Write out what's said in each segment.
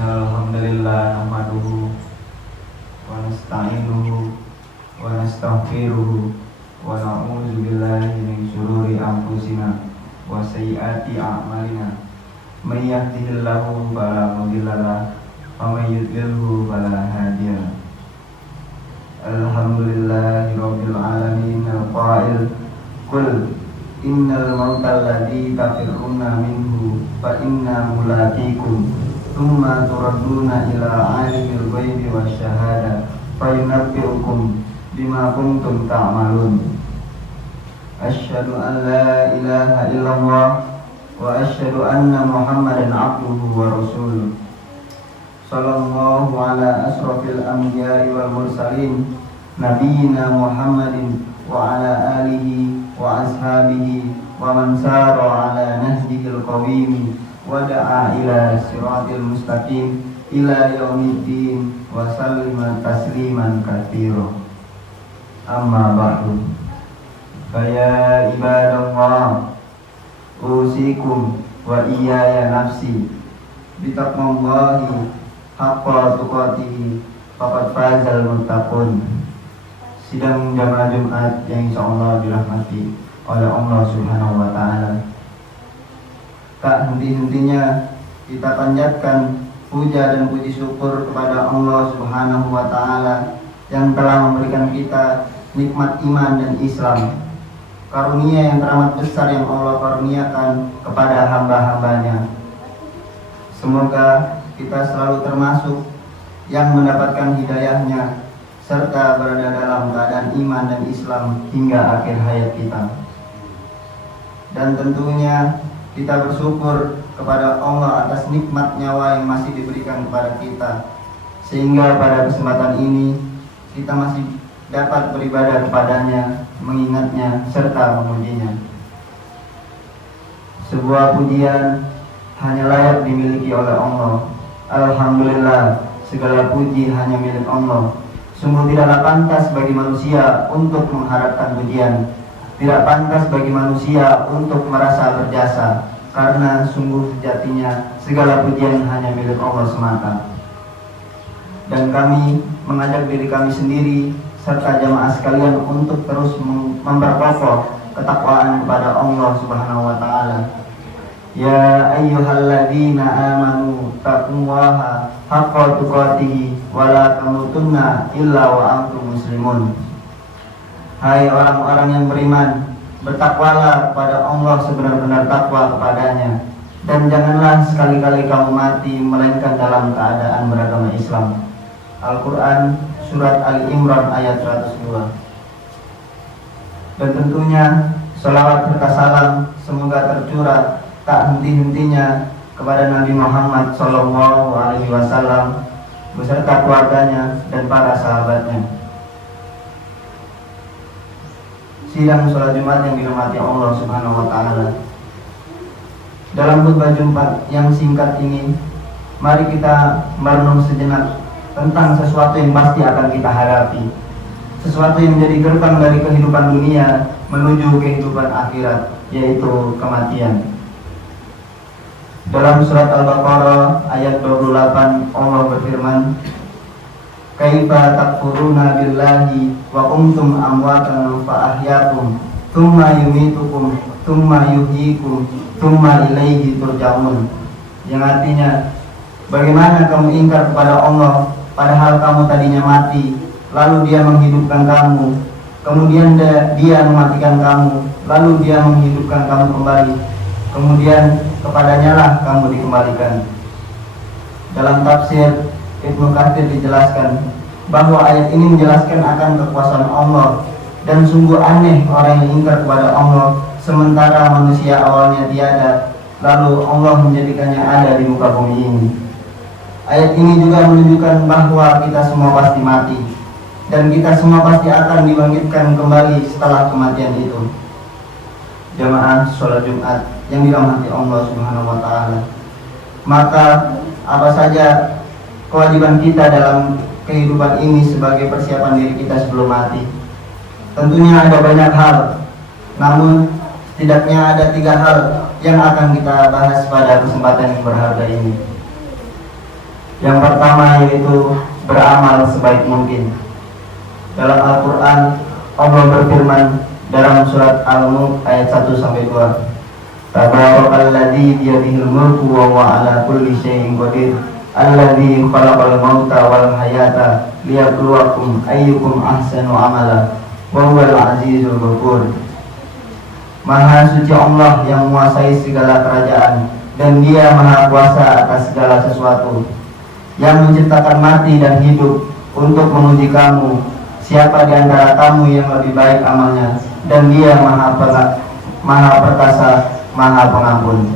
Alhamdulillah nahmaduhu wa nasta'inuhu wa nastaghfiruhu wa na'udzu billahi min syururi anfusina wa sayyiati a'malina. May yahdihillahu fala mudilla lahu wa may yudlilhu fala hadiya lahu. Alhamdulillahirabbil alamin al-qa'il qul innal mautal ladzi tafirruna minhu fa inna mulaqikum thumma turadduna ila alimil ghaibi wasyahada fayunabbi'ukum bima kuntum ta'malun. Asyhadu an la ilaha illallah wa asyhadu anna Muhammadan abduhu wa rasuluh. Sallallahu ala asrafil anbiya'i wal mursalin nabiyyina Muhammadin wa ala alihi wa ashabihi wa man sara ala nahjihil qawim wa da'a ila siratil mustaqim ila yaumiddin wa sallima tasliman katsira. Amma ba'du. Faya ibadallah, usikum wa iyaya nafsi bitaqwallahi haqqa tuqatihi faqad fazal muttaqun. Sidang jamaah Jumat yang insyaallah dirahmati oleh Allah Subhanahu wa taala. Tak henti-hentinya kita panjatkan puja dan puji syukur kepada Allah Subhanahu wa taala yang telah memberikan kita nikmat iman dan Islam. Karunia yang teramat besar yang Allah karuniakan kepada hamba-hambanya. Semoga kita selalu termasuk yang mendapatkan hidayahnya serta berada dalam keadaan iman dan Islam hingga akhir hayat kita. Dan tentunya kita bersyukur kepada Allah atas nikmat nyawa yang masih diberikan kepada kita, sehingga pada kesempatan ini kita masih dapat beribadah kepadanya, mengingatnya serta memujinya. Sebuah pujian hanya layak dimiliki oleh Allah. Alhamdulillah, segala puji hanya milik Allah. Sungguh tidaklah pantas bagi manusia untuk mengharapkan pujian. Tidak pantas bagi manusia untuk merasa berjasa, karena sungguh sejatinya segala pujian hanya milik Allah semata. Dan kami mengajak diri kami sendiri serta jamaah sekalian untuk terus memperkokoh ketakwaan kepada Allah Subhanahu wa taala. Ya ayyuhalladzina amanu taqullaha haqqa tuqatih wa la tamutunna illa wa antum muslimun. Hai orang-orang yang beriman, bertakwalah kepada Allah sebenar-benar takwa kepadanya, dan janganlah sekali-kali kamu mati melainkan dalam keadaan beragama Islam. Al-Quran Surat Al-Imran ayat 102. Dan tentunya sholawat serta salam semoga tercurah tak henti-hentinya kepada Nabi Muhammad SAW beserta keluarganya dan para sahabatnya. Sidang sholat Jumat yang dirahmati Allah Subhanahu wa taala. Dalam khutbah Jumat yang singkat ini, mari kita merenung sejenak tentang sesuatu yang pasti akan kita hadapi, sesuatu yang menjadi gerbang dari kehidupan dunia menuju kehidupan akhirat, yaitu kematian. Dalam surat Al-Baqarah ayat 28 Allah berfirman, Kaifa takfuruna billahi wa kuntum amwatan fa ahyaakum tsumma yumitukum tsumma yuhyikum tsumma ilaihi turja'un. Yang artinya, bagaimana kamu ingkar kepada Allah padahal kamu tadinya mati, lalu Dia menghidupkan kamu, kemudian Dia mematikan kamu, lalu Dia menghidupkan kamu kembali, kemudian kepadanya lah kamu dikembalikan. Dalam tafsir Ibnu Katsir dijelaskan bahwa ayat ini menjelaskan akan kekuasaan Allah, dan sungguh aneh orang yang ingkar kepada Allah sementara manusia awalnya tiada, lalu Allah menjadikannya ada di muka bumi ini. Ayat ini juga menunjukkan bahwa kita semua pasti mati, dan kita semua pasti akan dibangkitkan kembali setelah kematian itu. Jamaah sholat Jumat yang dirahmati Allah Subhanahu wa taala. Maka apa saja kewajiban kita dalam kehidupan ini sebagai persiapan diri kita sebelum mati? Tentunya ada banyak hal, namun setidaknya ada 3 hal yang akan kita bahas pada kesempatan yang berharga ini. Yang pertama yaitu beramal sebaik mungkin. Dalam Al-Quran Allah berfirman dalam surat Al-Mulk ayat 1-2, Tabarakalladzi biyadihil mulku wa huwa ala kulli syai'in qadir, alladzi khalaqal mauta wal hayata liyabluwakum ayyukum ahsanu amala wa huwal azizul ghafur. Maha suci Allah yang menguasai segala kerajaan, dan Dia maha kuasa atas segala sesuatu, yang menciptakan mati dan hidup untuk menguji kamu, siapa di antara kamu yang lebih baik amalnya, dan Dia maha perkasa, maha pengampun.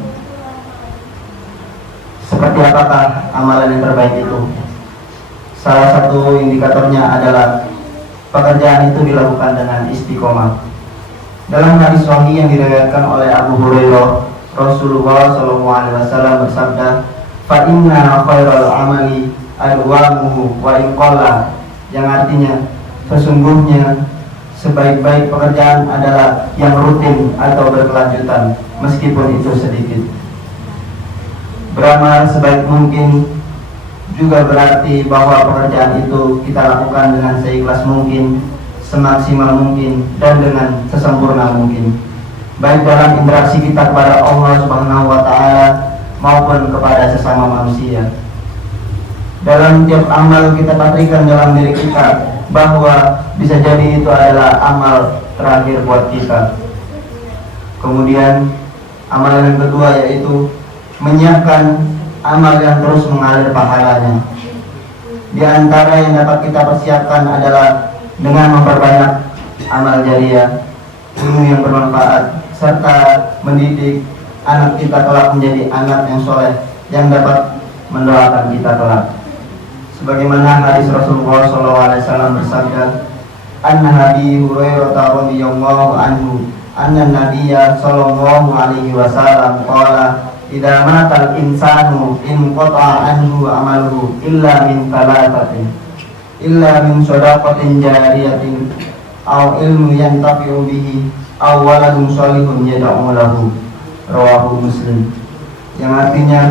Seperti apakah amalan yang terbaik itu? Salah satu indikatornya adalah pekerjaan itu dilakukan dengan istiqomah. Dalam hadis sahih yang diriwayatkan oleh Abu Hurairah, Rasulullah SAW bersabda, Fa inna khairal amali adwamuhu wa inqalla, yang artinya sesungguhnya sebaik-baik pekerjaan adalah yang rutin atau berkelanjutan meskipun itu sedikit. Beramal sebaik mungkin juga berarti bahwa pekerjaan itu kita lakukan dengan seikhlas mungkin, semaksimal mungkin, dan dengan sesempurna mungkin, baik dalam interaksi kita kepada Allah Subhanahu wa Ta'ala maupun kepada sesama manusia. Dalam tiap amal kita patrikan dalam diri kita bahwa bisa jadi itu adalah amal terakhir buat kita. Kemudian amalan yang kedua yaitu menyiapkan amal yang terus mengalir pahalanya. Di antara yang dapat kita persiapkan adalah dengan memperbanyak amal jariah, ilmu yang bermanfaat, serta mendidik anak kita kelak menjadi anak yang soleh yang dapat mendoakan kita kelak. Sebagaimana hadis Rasulullah SAW bersabda, "Anna Abi Hurairah radhiyallahu anhu, anna Nabiyya sallallahu alaihi wasallam qala, idza matal insanu in qata'a anhu amaluhu illa min thalathatin, illa min shadaqatin jariyatin aw ilmu yantafi'u bihi aw waladun shalihun yad'u lahu." Rawahu Muslim. Yang artinya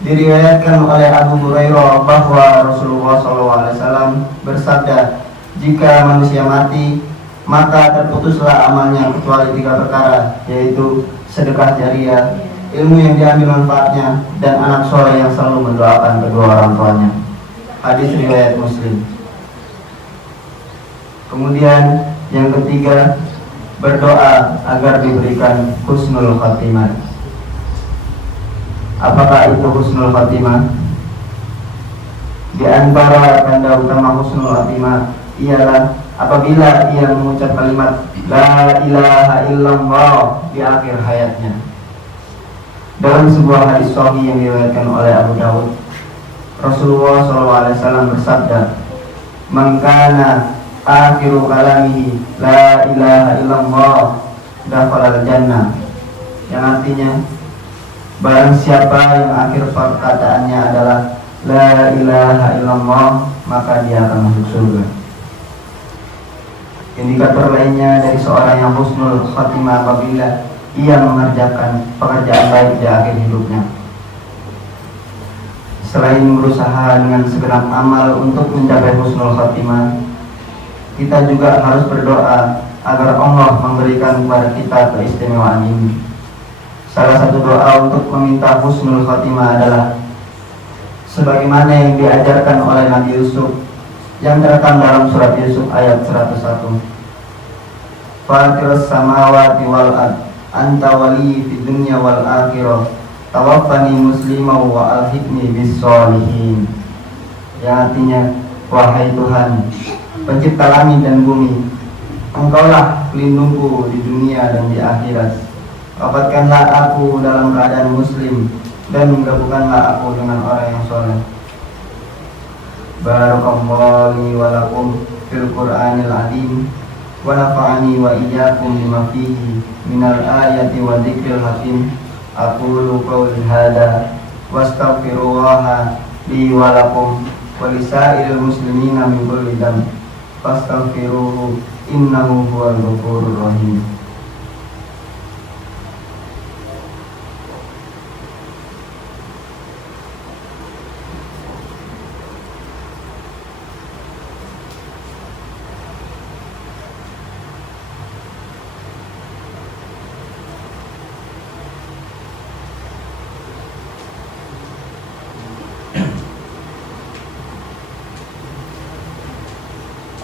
diriwayatkan oleh Abu Hurairah bahwa Rasulullah SAW bersabda, jika manusia mati maka terputuslah amalnya kecuali 3 perkara, yaitu sedekah jariah, ilmu yang diambil manfaatnya, dan anak soleh yang selalu mendoakan kedua orang tuanya. Hadis riwayat Muslim. Kemudian yang ketiga, berdoa agar diberikan husnul khatimah. Apakah itu husnul khatimah? Di antara tanda utama husnul khatimah ialah apabila ia mengucap kalimat la ilaha illallah di akhir hayatnya. Dalam sebuah hadis sahih yang diriwayatkan oleh Abu Dawud, Rasulullah SAW bersabda, "Man kana akhiru kalamihi la ilaha illallah dakhala al-jannah." Yang artinya, barang siapa yang akhir perkataannya adalah la ilaha illallah, maka dia akan masuk surga. Indikator lainnya dari seorang yang husnul khatimah apabila ia mengerjakan pekerjaan baik di akhir hidupnya. Selain berusaha dengan segenap amal untuk mencapai husnul khatimah, kita juga harus berdoa agar Allah memberikan kepada kita keistimewaan ini. Salah satu doa untuk meminta husnul khatimah adalah sebagaimana yang diajarkan oleh Nabi Yusuf yang terekam dalam surat Yusuf ayat 101. Fatirus samawati wal ard, anta wali fid dunya wal akhirah, tawaffani muslimah wa alhiqni bis sholihin. Yang artinya, wahai Tuhan, pencipta langit dan bumi, Engkaulah pelindungku di dunia dan di akhirat. Wafatkanlah aku dalam keadaan muslim dan menggabungkanlah aku dengan orang yang soleh. Barakallahu li wa lakum fil Qur'anil azim wa nafa'ani wa iyyakum bima fihi minal ayati wa dzikril hakim. Aqulu qawli hadza wastaghfirullaha li wa lakum wa lisairil muslimina min kulli dhanb fastaghfiruhu innahu huwal ghafurur rahim.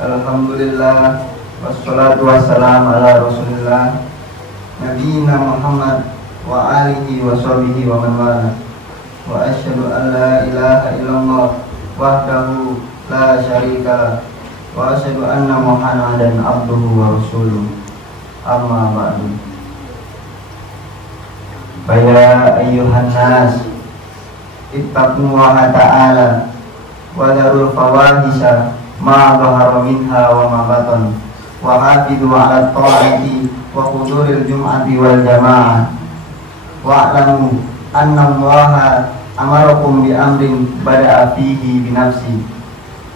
Alhamdulillah, wassalatu wassalam ala rasulillah Nabiina Muhammad wa alihi wa sahbihi wa man wala. Wa asyhadu an la ilaha illallah wahdahu la syarika wa asyhadu anna Muhammadan abduhu wa rasuluh. Amma ba'du. Ya ayyuhan nas, ittaqullaha ta'ala wa darul fawahisha ma dhahara minha wa ma batan wa hafidhu ala ta'ati wa huduril jum'ati wal jamaah wa a'lamu anna Allaha amarakum bi amrin bada'a fihi bi nafsi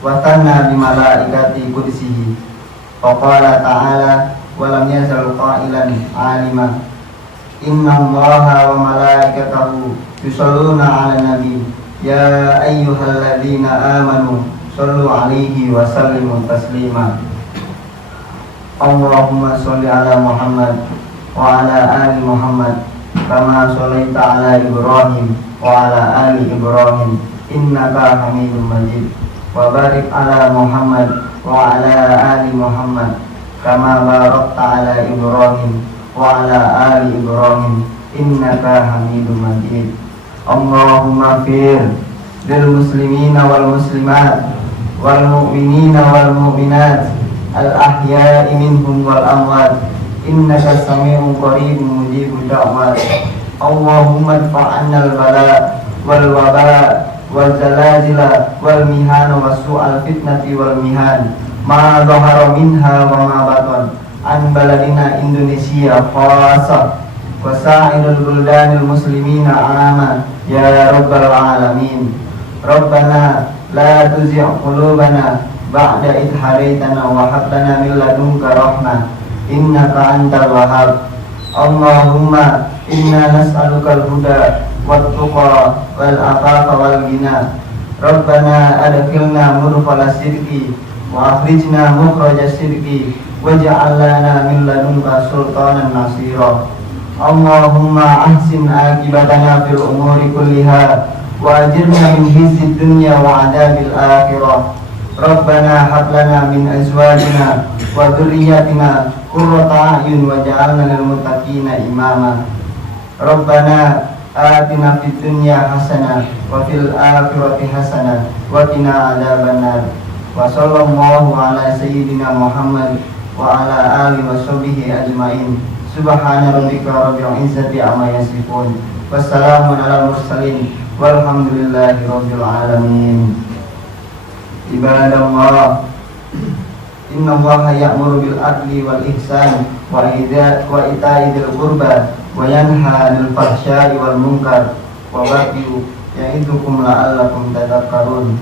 wa tanna bi malaikati qudsihi wa qala ta'ala wa lam yazal qailan alima inna Allaha wa malaikatahu yusalluna 'alan nabi يا أيها الذين آمنوا صلوا عليه وسلموا تسليما اللهم صل على محمد وعلى آل محمد كما صليت على إبراهيم وعلى آل إبراهيم إنك حميد مجيد وبارك على محمد وعلى آل محمد كما باركت على إبراهيم وعلى آل إبراهيم إنك حميد مجيد اللهم اغفر للمسلمين والمسلمات والمؤمنين والمؤمنات الأحياء منهم والأموات إنك سميع قريب مجيب الدعوات اللهم ادفع عنا البلاء والوباء والزلازل والمهان وسوء الفتنة والمهان ما ظهر منها وما بطن عن بلدنا إندونيسيا خاصة وسائر البلدان المسلمين عامة يا رب العالمين ربنا لا تزغ قلوبنا بعد إذ هديتنا وهب لنا من لدنك رحمة إنك أنت الوهاب اللهم إنا نسألك الهدى والتقى والعفاف والغنى ربنا أدخلنا مدخل الصدق وأخرجنا مخرج الصدق واجعل لنا من لدنك سلطانا نصيرا اللهم أحسن عاقبتنا في الأمور كلها وأجرنا من خزي الدنيا وعذاب الآخرة ربنا هب لنا من أزواجنا وذرياتنا قرة أعين واجعلنا للمتقين إماما ربنا آتنا في الدنيا حسنة وفي الآخرة حسنة وقنا عذاب النار وصلى الله على سيدنا محمد وعلى آله وصحبه أجمعين سبحان ربك رب العزة عما يصفون والسلام على المرسلين والحمد لله رب العالمين عباد الله إن الله يأمر بالعدل والإحسان وإيتاء ذي القربى وينهى عن الفحشاء والمنكر والبغي يعظكم لعلكم تذكرون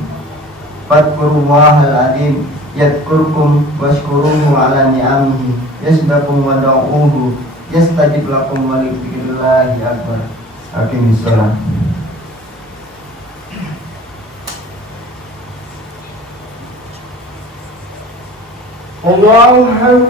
فاذكروا الله العظيم يذكركم واشكروه على نعمه يزدكم ودعوه يستجب لكم ولذكر الله أكبر أقم الصلاة الله أكبر